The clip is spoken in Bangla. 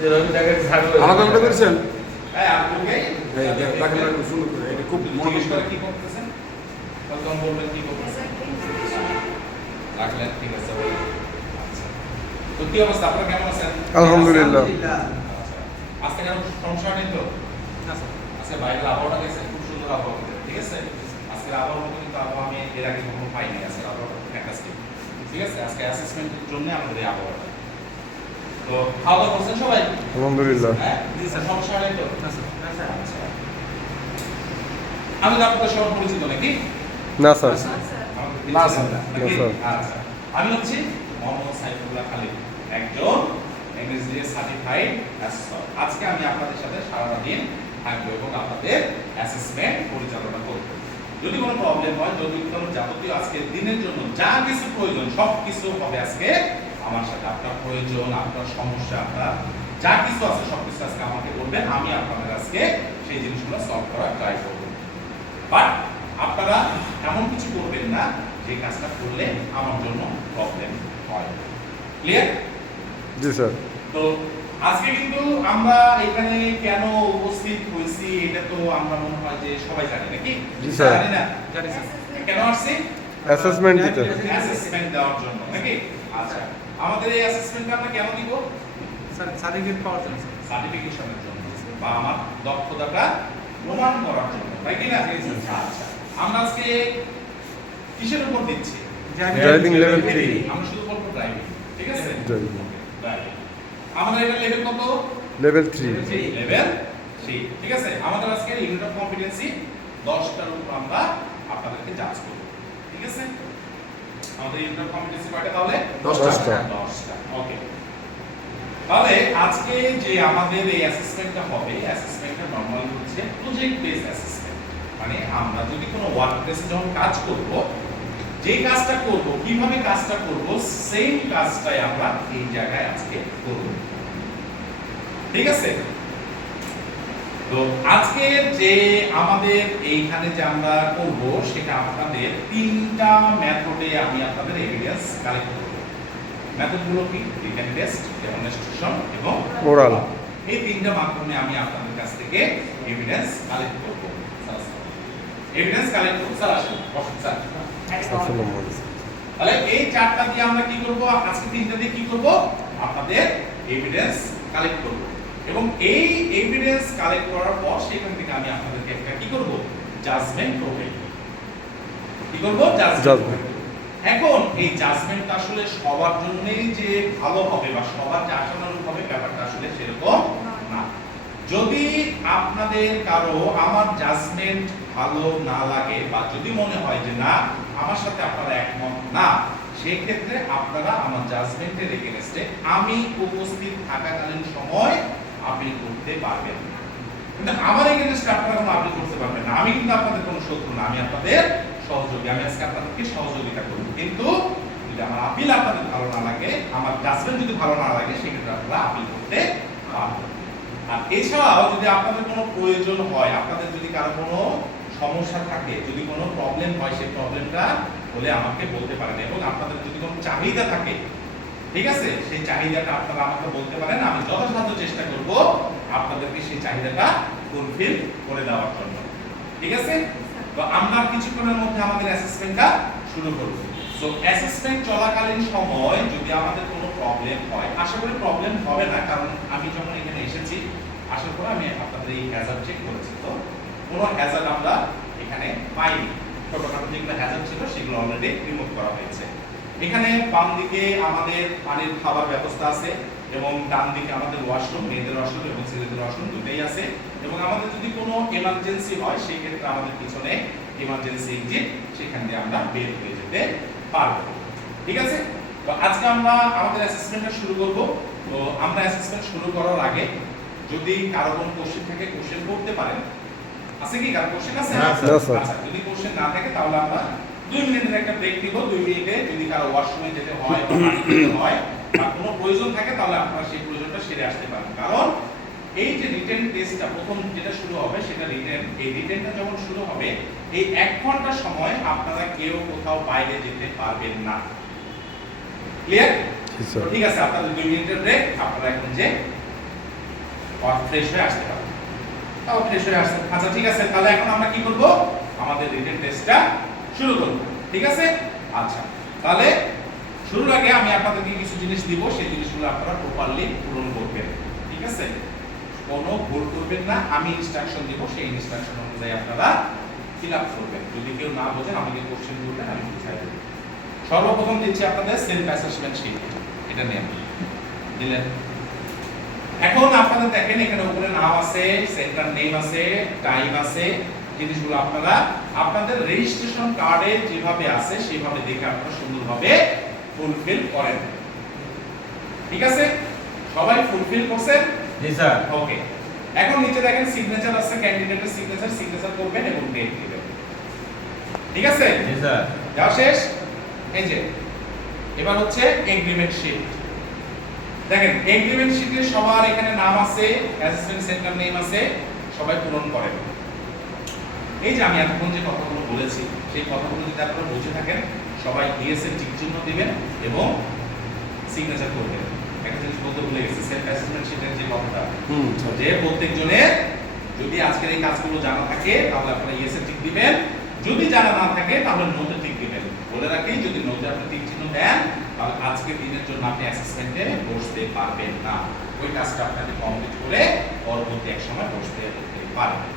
আলাদা আলাদা করেছেন? হ্যাঁ, আপনি সুন্দর করে এটা খুব জিজ্ঞেস করে কি করতেছেন? তখন বলবেন কি করতেছেন? রাখলেন, ঠিক আছে। আচ্ছা, তো কি অবস্থা, আপনারা কেমন আছেন? আলহামদুলিল্লাহ। আজকে কেন সমস্যা নেই তো? আজকে বাইরের আবহাওয়াটা গেছে, খুব সুন্দর আবহাওয়া, ঠিক আছে। আজকের আবহাওয়া কিন্তু আবহাওয়া আমি এর আগে কখনো পাইনি। আজকের আবহাওয়াটা ফ্যান্টাস্টিক, ঠিক আছে। আজকে অ্যাসেসমেন্টের জন্য আমাদের এই আবহাওয়াটা। তো খাওয়া দাওয়া করছেন সবাই? আলহামদুলিল্লাহ। হ্যাঁ, সমস্যা নেই তো? আচ্ছা, আমি তো আপনাদের সবার পরিচিত নাকি? না স্যার। না স্যার। আচ্ছা, আমি হচ্ছি মোহাম্মদ সাইফুল্লাহ খালিদ, একজন এমএসডি সার্টিফাইড অ্যাসেসর। আজকে আমি আপনাদের সাথে সারা দিন থাকবো এবং আপনাদের অ্যাসেসমেন্ট পরিচালনা করব। যদি কোনো প্রবলেম হয়, যদি কোনো যাবতীয় আজকে দিনের জন্য যা কিছু প্রয়োজন সব কিছু হবে আজকে আমার সাথে। আপনার প্রয়োজন, আপনার সমস্যা, আপনার যা কিছু আছে সব কিছু আজকে আমাকে বলবেন, আমি আপনাদের আজকে সেই জিনিসগুলো সলভ করার ট্রাই করব। বাট আপনারা এমন কিছু করবেন না যে কাজটা করলে আমার জন্য প্রবলেম হয়। ক্লিয়ার? জি স্যার। তো আজকে কিন্তু আমরা এখানে কেন উপস্থিত হয়েছি এটা তো আমরা মনে হয় যে সবাই জানি নাকি? জি স্যার। জানি না? জানি স্যার। কেন আসছি? অ্যাসেসমেন্ট দিতে। অ্যাসেসমেন্ট দেওয়ার জন্য নাকি? আচ্ছা, আমাদের এই অ্যাসেসমেন্টটা আমরা কেন দিব? স্যার সার্টিফিকেট পাওয়ার জন্য, সার্টিফিকেশনের জন্য বা আমার দক্ষতাটা প্রমাণ করার জন্য, তাই কি না? আচ্ছা, আমরা আজকে কিসের উপর দিচ্ছি? Driving level 3। আমরা শুধু বলবো ড্রাইভিং, ঠিক আছে? ড্রাইভিং। ড্রাইভিং। আমাদের এটা লেভেল কত? লেভেল 3। লেভেল 3, ঠিক আছে। আমাদের আজকে ইউনিট অফ কম্পিটেন্সি 10টার উপর আমরা আপনাদেরকে জাজ করব, ঠিক আছে। আমাদের ইউনিট অফ কম্পিটেন্সি কয়টা তাহলে? 10টা। ওকে। তাহলে আজকে যে আমাদের এই অ্যাসেসমেন্টটা হবে, অ্যাসেসমেন্টটা নরমালি হচ্ছে প্রজেক্ট বেসড অ্যাসেসমেন্ট। মানে আমরা যদি কোনো ওয়ার্কপ্লেসে যখন কাজ করব, যে কাজটা করব, কিভাবে কাজটা করব, সেম কাজটাই আমরা এই জায়গায় আজকে করব, ঠিক আছে। তো আজকে যে আমাদের এইখানে যে আমরা করব সেটা আপনাদের 3টা মেথডে আমি আপনাদের এভিডেন্স কালেক্ট করব। মেথডগুলো কি? রিটেন টেস্ট, ডেমনস্ট্রেশন এবং ওরাল। এই 3টা মাধ্যমে আমি আপনাদের কাছ থেকে এভিডেন্স কালেক্ট করব। এভিডেন্স কালেক্ট করব। স্যার আসুন, বসুন স্যার। তাহলে এই 4টা দিয়ে আমরা কি করব? আজকে 3টা দিয়ে কি করব? আপনাদের এভিডেন্স কালেক্ট করব। এবং এই এভিডেন্স কালেক্ট করার পর সেখান থেকে আমি আপনাদেরকে একটা কি করব? জাজমেন্ট প্রোভাইড করব। কি করব? জাজমেন্ট। এখন এই জাজমেন্টটা আসলে সবার জন্যই যে ভালো হবে বা সবার যে আশানুরূপ হবে ব্যাপারটা আসলে সেরকম না। যদি আপনাদের কারো আমার জাজমেন্ট ভালো না লাগে বা যদি মনে হয় যে না আমার সাথে আপনারা একমত না, সেই ক্ষেত্রে আপনারা আমার জাজমেন্টের এগেইনস্টে আমি উপস্থিত থাকাকালীন সময় আপিল করতে পারবেন। কিন্তু আমার এগেইনস্টে আপনারা কোনো আপিল করতে পারবেন না। আমি কিন্তু আপনাদের কোনো শত্রু না, আমি আপনাদের সহযোগী। আমি আজকে আপনাদেরকে সহযোগিতা করব। কিন্তু যদি আমার আপিল আপনাদের ভালো না লাগে, আমার জাজমেন্ট যদি ভালো না লাগে, সেক্ষেত্রে আপনারা আপিল করতে পারবেন। আর এছাড়াও যদি আপনাদের কোনো প্রয়োজন হয়, আপনাদের যদি কারো কোনো সমস্যা থাকে, যদি কোনো প্রবলেম হয়, সেই প্রবলেমটা বলে আমাকে বলতে পারেন। এবং আপনাদের যদি কোনো চাহিদা থাকে, ঠিক আছে, সেই চাহিদাটা আপনারা আমাকে বলতে পারেন। আমি যথাসাধ্য চেষ্টা করব আপনাদেরকে সেই চাহিদাটা ফুলফিল করে দেওয়ার জন্য, ঠিক আছে। তো আমরা কিছুক্ষণের মধ্যে আমাদের অ্যাসেসমেন্টটা শুরু করব। সো অ্যাসেসমেন্ট চলাকালীন সময় যদি আমাদের কোনো প্রবলেম হয়, আশা করি প্রবলেম হবে না, কারণ আমি যখন এখানে এসেছি আসার পর আমি আপনাদের এই হ্যাজার্ড চেক করেছি। তো কোনো হ্যাজার্ড আমরা এখানে পাইনি। ছোটখাটো যেগুলো হ্যাজার্ড ছিল সেগুলো অলরেডি রিমুভ করা হয়েছে। এখানে বাম দিকে আমাদের পানির খাবার ব্যবস্থা আছে এবং ডান দিকে আমাদের ওয়াশরুম, মেয়েদের ওয়াশরুম এবং ছেলেদের ওয়াশরুম দুটোই আছে। এবং আমাদের যদি কোনো এমার্জেন্সি হয় সেই ক্ষেত্রে আমাদের পিছনে এমার্জেন্সি এক্সিট, সেখান দিয়ে আমরা বের হয়ে যেতে পারবো, ঠিক আছে। তো আজকে আমরা আমাদের অ্যাসেসমেন্টটা শুরু করব। তো আমরা অ্যাসেসমেন্ট শুরু করার আগে যদি কারো কোনো কোশ্চেন থাকে কোশ্চেন করতে পারেন। আছে কি কারো কোশ্চেন আছে? আচ্ছা, যদি কোশ্চেন না থাকে তাহলে আমরা 2 মিনিটের একটা ব্রেক নিব। 2 মিনিটে যদি কারো ওয়াশরুমে যেতে হয় বা পানি খেতে হয় বা কোনো প্রয়োজন থাকে তাহলে আপনারা সেই প্রয়োজনটা সেরে আসতে পারেন। কারণ এই যে রিটেন টেস্টটা প্রথম যেটা শুরু হবে সেটা রিটেন। এই রিটেনটা যখন শুরু হবে এই 1 ঘন্টা সময় আপনারা কেউ কোথাও বাইরে যেতে পারবেন না। ক্লিয়ার? ঠিক আছে, আপনাদের 2 মিনিটের ব্রেক। আপনারা এখন যে ফ্রেশ হয়ে আসতে পারবে। তাও ফ্রেশ হয়ে আসছে। আচ্ছা ঠিক আছে, তাহলে এখন আমরা কি করব? আমাদের রিটেন টেস্টটা শুরু করব। ঠিক আছে? আচ্ছা, তাহলে শুরুর আগে আমি আপনাদেরকে কিছু জিনিস দিব, সেই জিনিসগুলো আপনারা প্রপারলি পূরণ করবেন। ঠিক আছে? কোনো ভুল করবেন না, আমি ইনস্ট্রাকশন দিব, সেই ইনস্ট্রাকশন অনুযায়ী আপনারা ফিল আপ করবেন। যদি কেউ না বোঝেন আমাকে কোশ্চেন করবেন, আমি বুঝাই দেব। সর্বপ্রথম দিচ্ছি আপনাদের সেলফ অ্যাসেসমেন্ট শীট, এটা নিয়ে দিলেন। এখন আপনারা দেখেন এখানে উপরে নাম আছে, সেন্টার নেম আছে, টাইম আছে, জিনিসগুলো আপনারা আপনাদের রেজিস্ট্রেশন কার্ডে যেভাবে আছে সেভাবে দেখে আপনারা সুন্দরভাবে ফুলফিল করেন। ঠিক আছে? সবাই ফুলফিল করছেন? জি স্যার। ওকে। এখন নিচে দেখেন সিগনেচার আছে, ক্যান্ডিডেটের সিগনেচার, সিগনেচার করবেন এবং ডেট দিবেন। ঠিক আছে? জি স্যার। যাও শেষ। এই যে এবার হচ্ছে এগ্রিমেন্ট শীট। দেখেন এগ্রিমেন্ট শীটে সবার এখানে নাম আছে, অ্যাসেসমেন্ট সেন্টার নেম আছে, সবাই পূরণ করেন। এই যে আমি এতক্ষণ যে কথাগুলো বলেছি সেই কথাগুলো যদি আপনারা বুঝে থাকেন, সবাই ইয়েস এর টিক চিহ্ন দিবেন এবং সিগনেচার করবেন। একটা জিনিস বলতে ভুলে গেছি, সেলফ অ্যাসেসমেন্ট শীটের যে কথাটা, যে প্রত্যেকজনের যদি আজকের এই কাজগুলো জানা থাকে তাহলে আপনারা ইয়েস এর টিক দিবেন, যদি জানা না থাকে তাহলে নোতে টিক দিবেন। বলে রাখি, যদি নোতে আপনি টিক চিহ্ন দেন তাহলে আজকের দিনের জন্য আপনি অ্যাসেসমেন্টে বসতে পারবেন না। ওই কাজটা আপনাকে কমপ্লিট করে পরবর্তী এক সময় বসতে পারবেন।